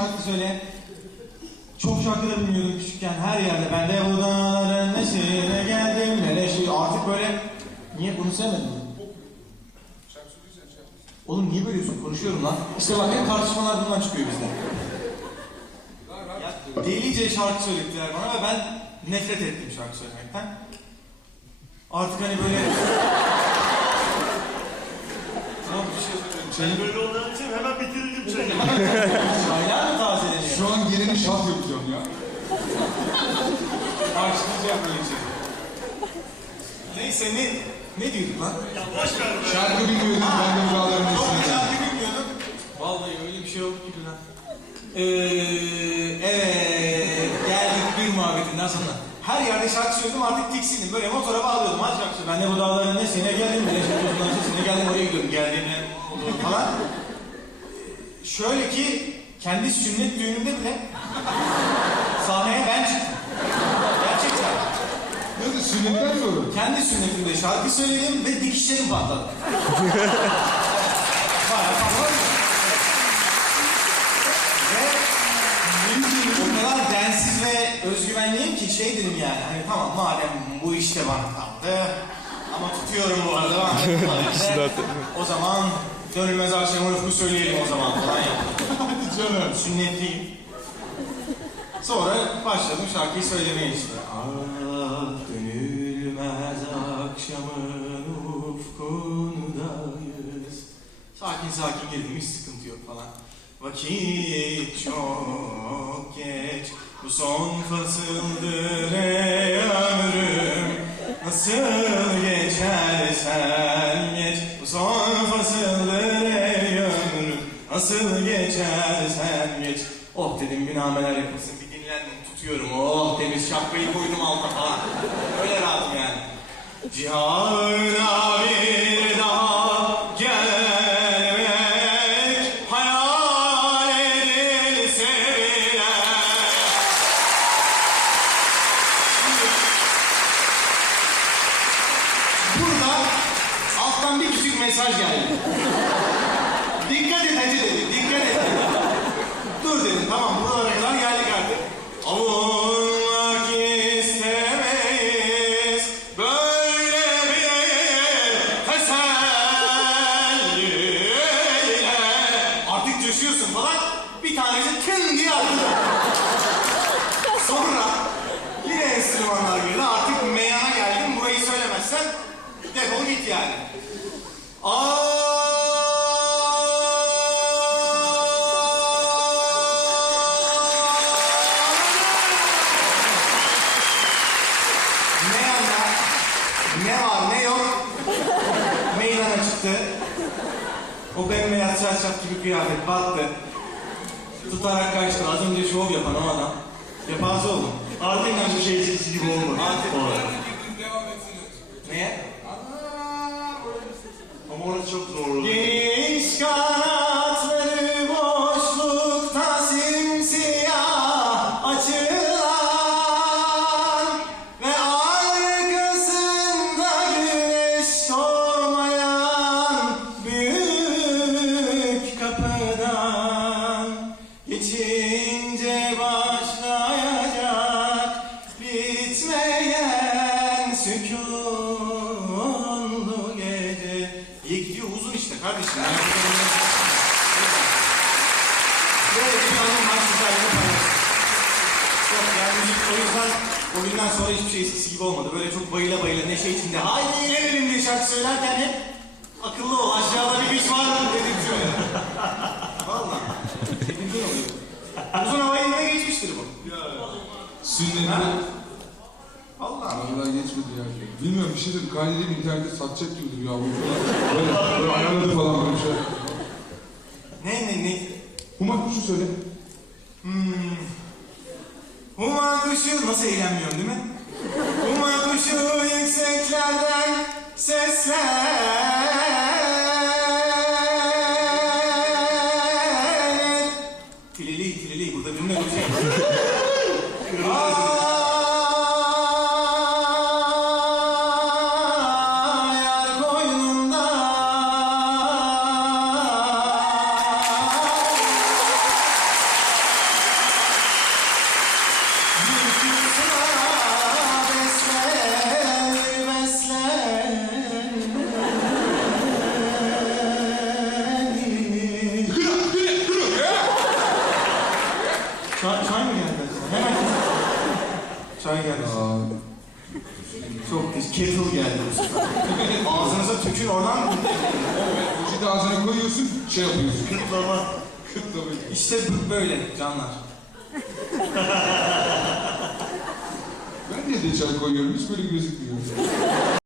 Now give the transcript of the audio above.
şarkı söyle. Çok şarkı da bilmiyordum küçükken her yerde. Ben de bu dağların nesine geldim. Hele şey artık böyle... Niye bunu sevmedin? Oğlum niye bölüyorsun? Konuşuyorum lan. İşte bak hep tartışmalar bundan çıkıyor bizde. Delice şarkı söylettiler bana ve ben nefret ettim şarkı söylemekten. Artık hani böyle... Tamam bir şey Ben böyle olduğum için hemen bitirdim çayı. Çaylar mı tazeleniyor? Şu an yerini şart yapacağım ya. Karşılayacağım böyle şey. Neyse ne, ne diyorduk lan? Ya boş ver be. Şarkı bilmiyordum ben de bu dağların Yok nesine bir geldim. şarkı bilmiyordum. Vallahi öyle bir şey yok gibi lan. Ee, evet, geldik bir muhabbetinden sonra. Her yerde şarkı söyledim artık tiksindim. Böyle motora bağlıyordum. Hadi şarkı söyle. Ben de bu dağların nesine geldim. Güneş otuzundan sesine geldim. Oraya gidiyorum. Geldiğine olur falan. Ee, Şöyle ki kendi sünnet düğünümde bile sahneye ben çıktım. Gerçekten. Nasıl sünnetten sonra? Kendi sünnetimde şarkı söyledim ve dikişlerim patladı. Bayağı patladı. Ve o kadar densiz ve özgüvenliyim ki şey dedim yani hani tamam madem bu işte bana kaldı ama tutuyorum bu arada ben o zaman dönülmez akşam Rıfkı söyleyelim o zaman falan yaptım. Hadi canım. Sünnetliyim. Sonra başladım şarkıyı söylemeye işte. Ah dönülmez akşamın ufkundayız. Sakin sakin girdim hiç sıkıntı yok falan. Vakit çok geç bu son fasıldır ey ömrüm Nasıl ey ömrüm Nasıl geçersen geç. Oh dedim bir nameler yapılsın bir dinlendim tutuyorum. Oh temiz şapkayı koydum alta falan. Öyle rahatım yani. Cihana bir mesaj geldi. Dikkat et hacı dedi, dikkat et. Dur dedim, tamam buralara kadar geldik artık. Avunmak istemeyiz böyle bir teselliyle. Artık coşuyorsun falan, bir tanesi tın diye atıyor. Sonra yine enstrümanlar girdi. Artık meyana geldim. Burayı söylemezsen defol git yani. Ne var ne yok meydana çıktı. O bembeyaz çarşaf gibi kıyafet battı. Tutarak kaçtı. Az önce şov yapan o adam. Kepaze oldu. Artık bu şey eskisi gibi olmadı. Artık Bu arada. Neye? Ama orası çok zorlu. Geniş kardeşim. Yani Böyle bir anım var paylaşın. Yok yani müzik o yüzden o günden sonra hiçbir şey eskisi gibi olmadı. Böyle çok bayıla bayıla neşe içinde haydi eğlenelim diye şarkı söylerken hep akıllı ol aşağıda bir güç var mı dedim şöyle. Valla. Tepkinden oluyor. Uzun hava eline geçmiştir bu. Sünnette... Valla. Vallahi geçmedi ya. Bilmiyorum bir şey dedim. Kaydedeyim internette satacak ya. Bu falan. Böyle, böyle ayarladı falan böyle şey. Ne ne ne? Humak kuşu söyle. Huma kuşu nasıl eğlenmiyorum değil mi? Huma kuşu yükseklerden sesler. Tilili tilili burada bilmem şey. Aa, yani ben sana. Hemen Çay geldi. Çok pis. Kettle geldi bu sefer. Ağzınıza tükün oradan mı? Vücudu ağzına koyuyorsun, şey yapıyorsun. Kıtlama. Kıtlama. İşte bu- böyle canlar. Ben de çay koyuyorum, hiç böyle gözükmüyor.